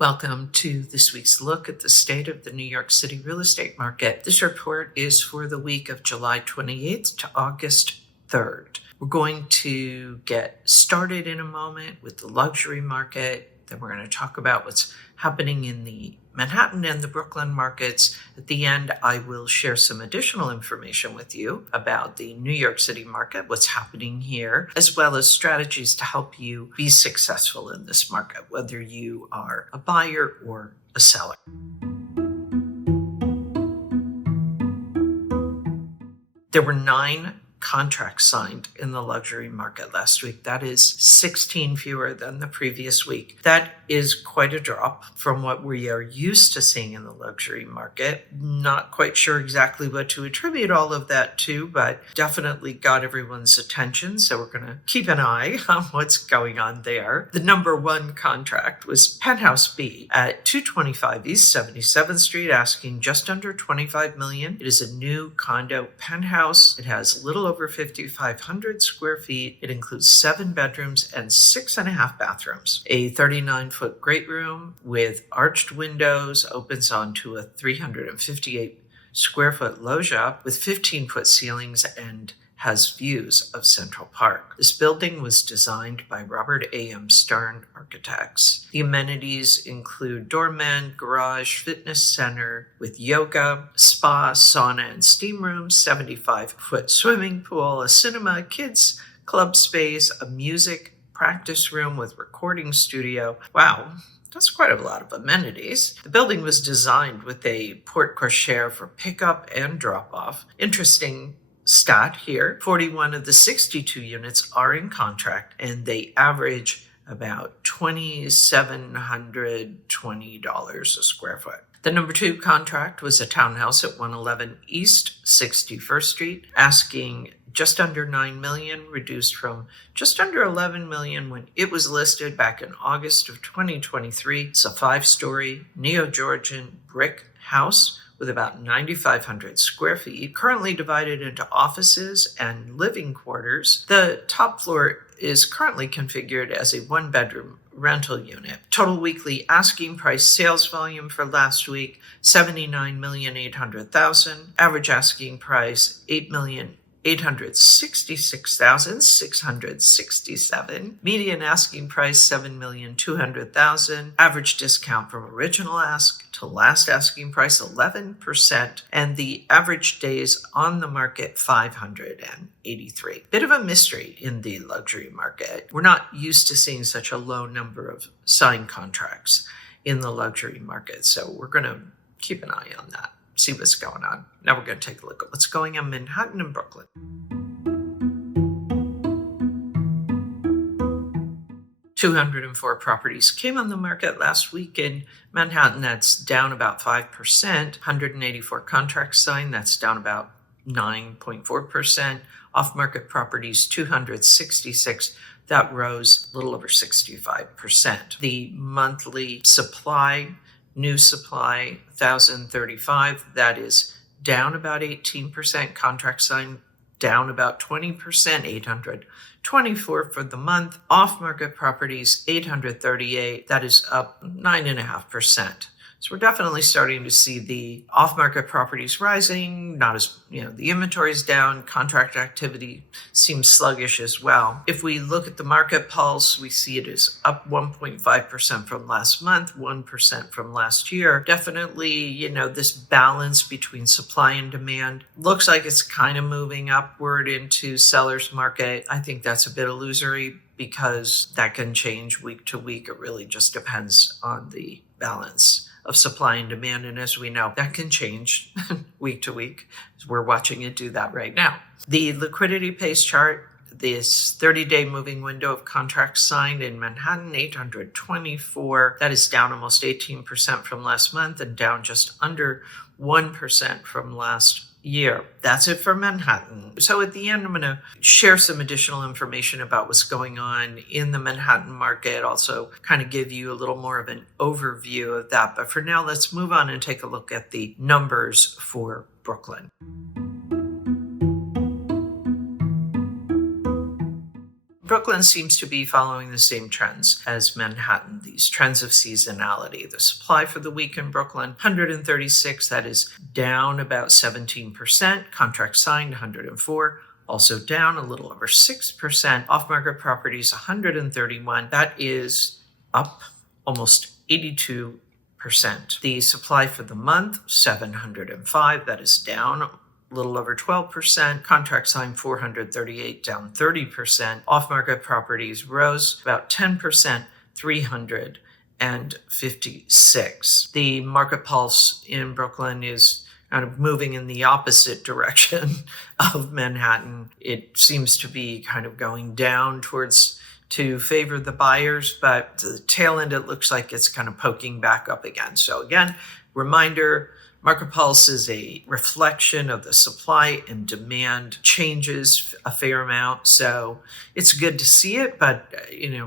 Welcome to this week's look at the state of the New York City real estate market. This report is for the week of July 28th to August 3rd. We're going to get started in a moment with the luxury market. Then we're going to talk about what's happening in the Manhattan and the Brooklyn markets. At the end, I will share some additional information with you about the New York City market, what's happening here, as well as strategies to help you be successful in this market, whether you are a buyer or a seller. There were 9 contracts signed in the luxury market last week. That is 16 fewer than the previous week. That is quite a drop from what we are used to seeing in the luxury market. Not quite sure exactly what to attribute all of that to, but definitely got everyone's attention. So we're going to keep an eye on what's going on there. The number 1 contract was Penthouse B at 225 East 77th Street, asking just under $25 million. It is a new condo penthouse. It has a little over 5,500 square feet. It includes 7 bedrooms and 6.5 bathrooms. A 39-foot great room with arched windows opens onto a 358 square foot loggia with 15-foot ceilings and has views of Central Park. This building was designed by Robert A.M. Stern Architects. The amenities include doorman, garage, fitness center with yoga, spa, sauna, and steam rooms, 75-foot swimming pool, a cinema, kids club space, a music practice room with recording studio. Wow. That's quite a lot of amenities. The building was designed with a porte cochere for pickup and drop-off. Interesting stat here, 41 of the 62 units are in contract, and they average about $2,720 a square foot. The number 2 contract was a townhouse at 111 East 61st Street, asking just under $9 million, reduced from just under $11 million when it was listed back in August of 2023. It's a 5-story Neo-Georgian brick house with about 9,500 square feet, currently divided into offices and living quarters. The top floor is currently configured as a 1-bedroom rental unit. Total weekly asking price sales volume for last week, $79,800,000. Average asking price, $8,866,667. Median asking price, $7,200,000. Average discount from original ask to last asking price, 11%. And the average days on the market, 583. Bit of a mystery in the luxury market. We're not used to seeing such a low number of signed contracts in the luxury market. So we're going to keep an eye on that. See what's going on. Now we're going to take a look at what's going on in Manhattan and Brooklyn. 204 properties came on the market last week in Manhattan. That's down about 5%. 184 contracts signed. That's down about 9.4%. Off-market properties, 266. That rose a little over 65%. The monthly supply, new supply, 1,035. That is down about 18%. Contract signed down about 20%, 824 for the month. Off-market properties, 838. That is up 9.5%. So we're definitely starting to see the off-market properties rising, not as, the inventory is down, contract activity seems sluggish as well. If we look at the market pulse, we see it is up 1.5% from last month, 1% from last year. Definitely, this balance between supply and demand looks like it's kind of moving upward into seller's market. I think that's a bit illusory because that can change week to week. It really just depends on the balance of supply and demand. And as we know, that can change week to week. We're watching it do that right now. The liquidity pace chart, this 30-day moving window of contracts signed in Manhattan, 824. That is down almost 18% from last month and down just under 1% from last year. That's it for Manhattan. So at the end, I'm going to share some additional information about what's going on in the Manhattan market, also kind of give you a little more of an overview of that. But for now, let's move on and take a look at the numbers for Brooklyn. Brooklyn seems to be following the same trends as Manhattan, these trends of seasonality. The supply for the week in Brooklyn, 136, that is down about 17%. Contract signed, 104. Also down a little over 6%. Off-market properties, 131. That is up almost 82%. The supply for the month, 705. That is down a little over 12%. Contract signed, 438, down 30%. Off-market properties rose about 10%, 356. The market pulse in Brooklyn is kind of moving in the opposite direction of Manhattan. It seems to be kind of going down to favor the buyers, but the tail end, it looks like it's kind of poking back up again. So again, reminder, market pulse is a reflection of the supply and demand changes a fair amount. So it's good to see it, but it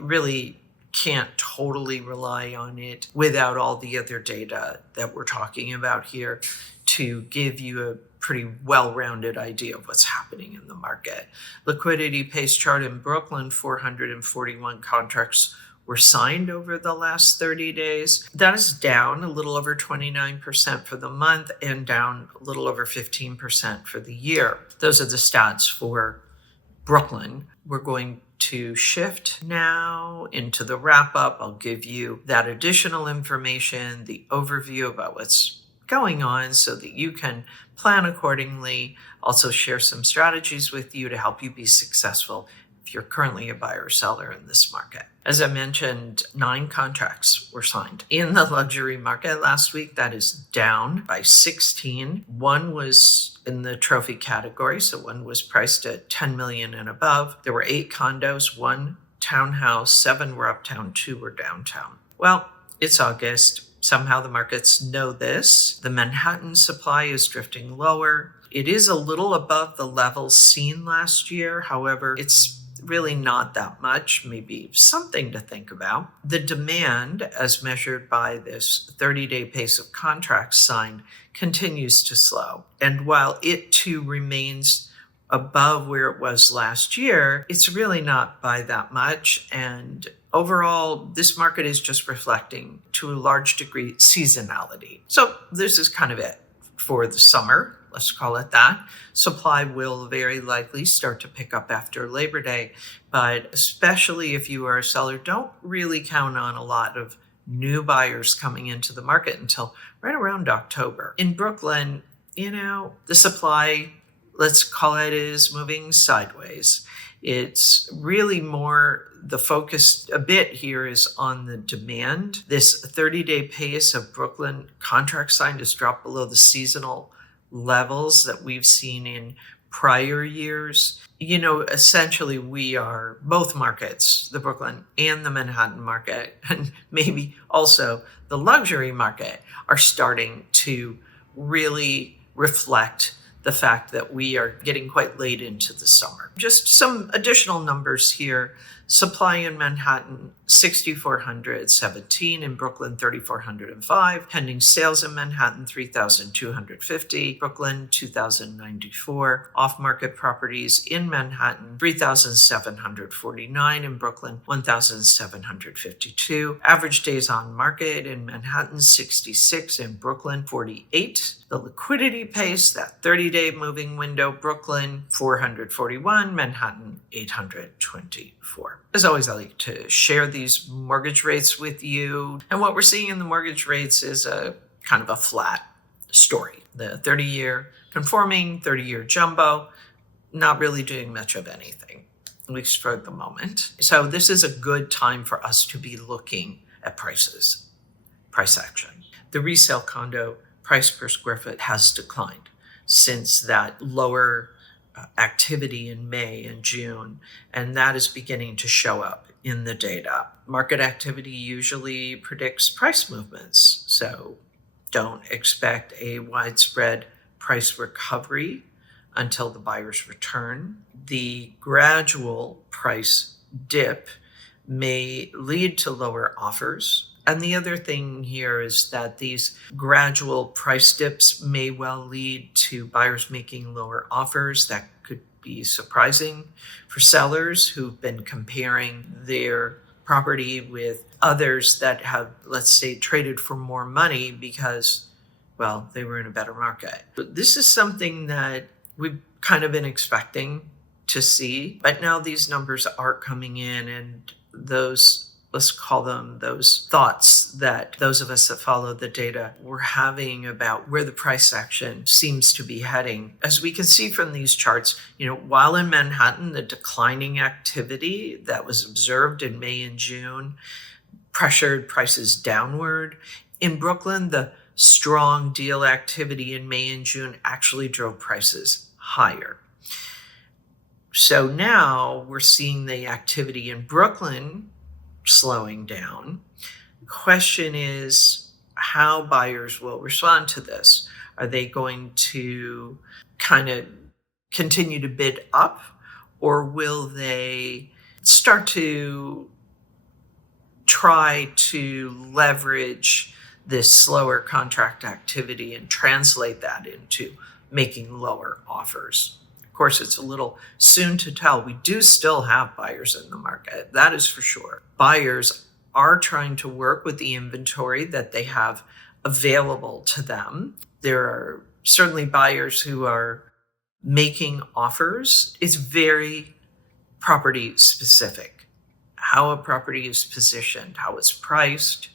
really can't totally rely on it without all the other data that we're talking about here to give you a pretty well-rounded idea of what's happening in the market. Liquidity Pace chart in Brooklyn, 441 contracts were signed over the last 30 days. That is down a little over 29% for the month and down a little over 15% for the year. Those are the stats for Brooklyn. We're going to shift now into the wrap-up. I'll give you that additional information, the overview about what's going on so that you can plan accordingly. Also share some strategies with you to help you be successful if you're currently a buyer or seller in this market. As I mentioned, 9 contracts were signed in the luxury market last week. That is down by 16. One was in the trophy category, so one was priced at $10 million and above. There were 8 condos, 1 townhouse, 7 were uptown, 2 were downtown. Well, it's August. Somehow the markets know this. The Manhattan supply is drifting lower. It is a little above the levels seen last year. However, it's really not that much, maybe something to think about. The demand, as measured by this 30-day pace of contracts signed, continues to slow. And while it too remains above where it was last year, it's really not by that much. And overall, this market is just reflecting, to a large degree, seasonality. So this is kind of it for the summer. Let's call it that. Supply will very likely start to pick up after Labor Day, but especially if you are a seller, don't really count on a lot of new buyers coming into the market until right around October. In Brooklyn, the supply, let's call it, is moving sideways. It's really more, the focus a bit here is on the demand. This 30-day pace of Brooklyn contract signed has dropped below the seasonal levels that we've seen in prior years. Essentially we are, both markets, the Brooklyn and the Manhattan market, and maybe also the luxury market, are starting to really reflect the fact that we are getting quite late into the summer. Just some additional numbers here. Supply in Manhattan, 6,417. In Brooklyn, 3,405. Pending sales in Manhattan, 3,250. Brooklyn, 2,094. Off-market properties in Manhattan, 3,749. In Brooklyn, 1,752. Average days on market in Manhattan, 66. In Brooklyn, 48. The liquidity pace, that 30-day moving window, Brooklyn, 441. Manhattan, 824. As always, I like to share these mortgage rates with you. And what we're seeing in the mortgage rates is a kind of a flat story. The 30-year conforming, 30-year jumbo, not really doing much of anything, at least for the moment. So this is a good time for us to be looking at prices, price action. The resale condo price per square foot has declined since that lower activity in May and June, and that is beginning to show up in the data. Market activity usually predicts price movements, so don't expect a widespread price recovery until the buyers return. The gradual price dip may lead to lower offers. And the other thing here is that these gradual price dips may well lead to buyers making lower offers. That could be surprising for sellers who've been comparing their property with others that have, let's say, traded for more money because, well, they were in a better market. But this is something that we've kind of been expecting to see, but now these numbers are coming in, and those, let's call them those thoughts that those of us that follow the data were having about where the price action seems to be heading. As we can see from these charts, while in Manhattan, the declining activity that was observed in May and June pressured prices downward. In Brooklyn, the strong deal activity in May and June actually drove prices higher. So now we're seeing the activity in Brooklyn slowing down. The question is how buyers will respond to this. Are they going to kind of continue to bid up, or will they start to try to leverage this slower contract activity and translate that into making lower offers? Of course, it's a little soon to tell. We do still have buyers in the market, that is for sure. Buyers are trying to work with the inventory that they have available to them. There are certainly buyers who are making offers. It's very property specific. How a property is positioned, how it's priced,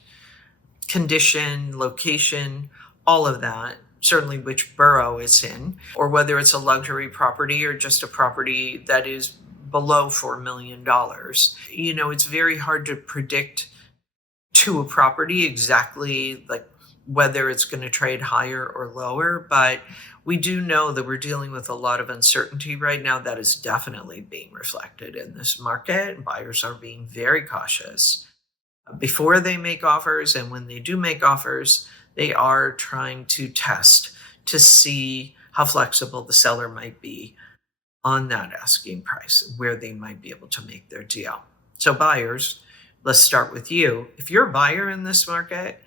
condition, location, all of that. Certainly which borough it's in, or whether it's a luxury property or just a property that is below $4 million. It's very hard to predict to a property exactly like whether it's going to trade higher or lower, but we do know that we're dealing with a lot of uncertainty right now that is definitely being reflected in this market. Buyers are being very cautious before they make offers, and when they do make offers, they are trying to test to see how flexible the seller might be on that asking price, where they might be able to make their deal. So buyers, let's start with you. If you're a buyer in this market,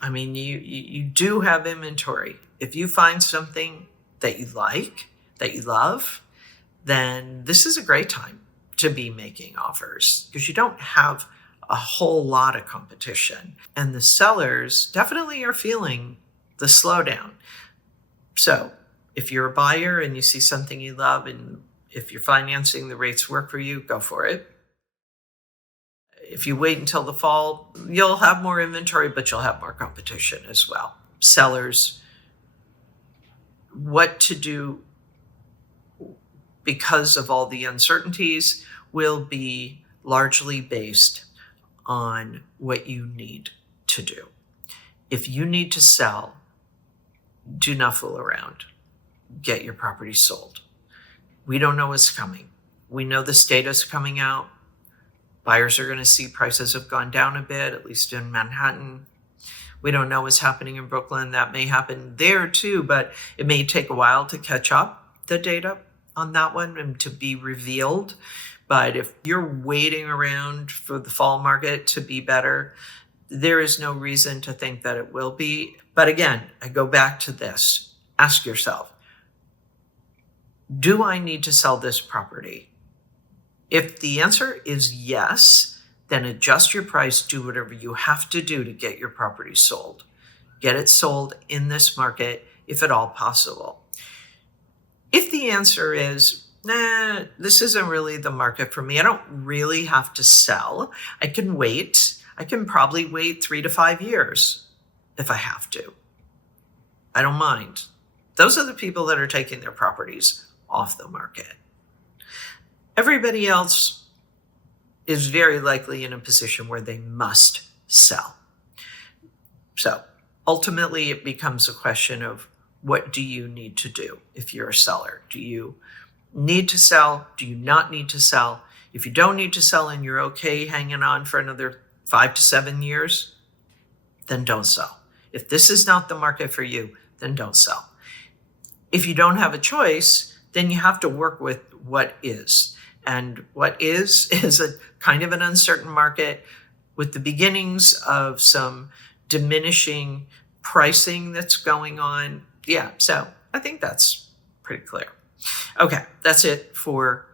you do have inventory. If you find something that you like, that you love, then this is a great time to be making offers because you don't have a whole lot of competition. And the sellers definitely are feeling the slowdown. So if you're a buyer and you see something you love, and if you're financing, the rates work for you, go for it. If you wait until the fall, you'll have more inventory, but you'll have more competition as well. Sellers, what to do because of all the uncertainties will be largely based on what you need to do. If you need to sell, do not fool around. Get your property sold. We don't know what's coming. We know this data's coming out. Buyers are going to see prices have gone down a bit, at least in Manhattan. We don't know what's happening in Brooklyn. That may happen there too, but it may take a while to catch up the data on that one and to be revealed. But if you're waiting around for the fall market to be better, there is no reason to think that it will be. But again, I go back to this. Ask yourself, do I need to sell this property? If the answer is yes, then adjust your price, do whatever you have to do to get your property sold. Get it sold in this market, if at all possible. If the answer is, nah, this isn't really the market for me, I don't really have to sell, I can wait. I can probably wait 3 to 5 years if I have to. I don't mind. Those are the people that are taking their properties off the market. Everybody else is very likely in a position where they must sell. So ultimately, it becomes a question of what do you need to do if you're a seller? Do you need to sell? Do you not need to sell? If you don't need to sell and you're okay hanging on for another 5 to 7 years, then don't sell. If this is not the market for you, then don't sell. If you don't have a choice, then you have to work with what is. And what is a kind of an uncertain market with the beginnings of some diminishing pricing that's going on. Yeah, so I think that's pretty clear. Okay, that's it for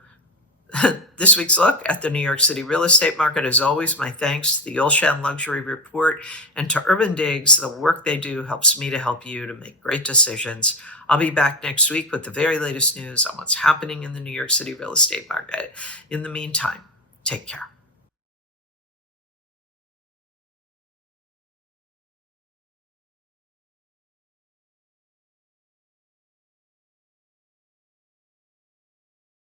this week's look at the New York City real estate market. As always, my thanks to the Olshan Luxury Report and to Urban Digs. The work they do helps me to help you to make great decisions. I'll be back next week with the very latest news on what's happening in the New York City real estate market. In the meantime, take care.